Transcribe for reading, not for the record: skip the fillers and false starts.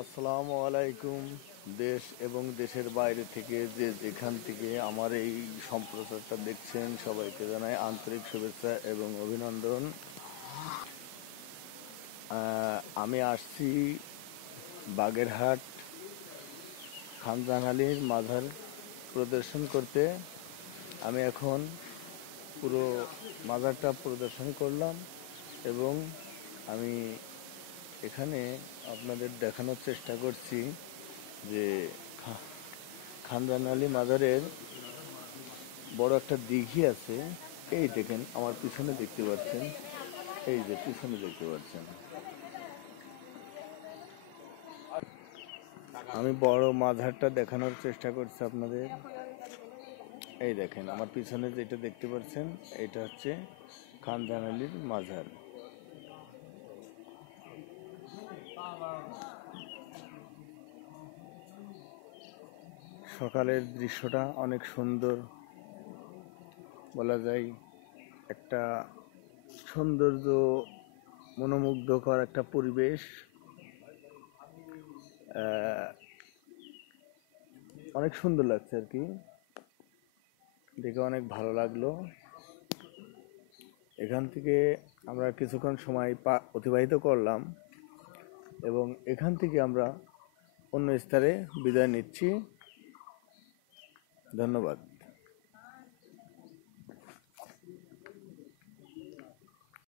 আসসালামু আলাইকুম। দেশ এবং দেশের বাইরে থেকে যে যেখান থেকে আমার এই সম্প্রচারটা দেখছেন সবাইকে জানাই আন্তরিক শুভেচ্ছা এবং অভিনন্দন। আমি আসছি বাগেরহাট খানজাহান আলীর মাজার প্রদর্শন করতে। আমি এখন পুরো মাজারটা প্রদর্শন করলাম এবং আমি এখানে আপনাদের দেখানোর চেষ্টা করছি যে খানজাহান আলী মাজারের বড় একটা দিঘি আছে। এই দেখেন আমার পিছনে দেখতে পাচ্ছেন, এই যে পিছনে দেখতে পাচ্ছেন, আমি বড় মাজারটা দেখানোর চেষ্টা করছি আপনাদের। এই দেখেন আমার পিছনে যেটা দেখতে পাচ্ছেন এটা হচ্ছে খানজাহান আলীর মাজার। সকালের দৃশ্যটা অনেক সুন্দর বলা যায়, একটা সৌন্দর্য, মনোমুগ্ধকর একটা পরিবেশ। অনেক সুন্দর লাগছে আর কি, দেখে অনেক ভালো লাগলো। এখান থেকে আমরা কিছুক্ষণ সময় অতিবাহিত করলাম এবং এখান থেকে আমরা অন্য স্তরে বিদায় নিচ্ছি। ধন্যবাদ।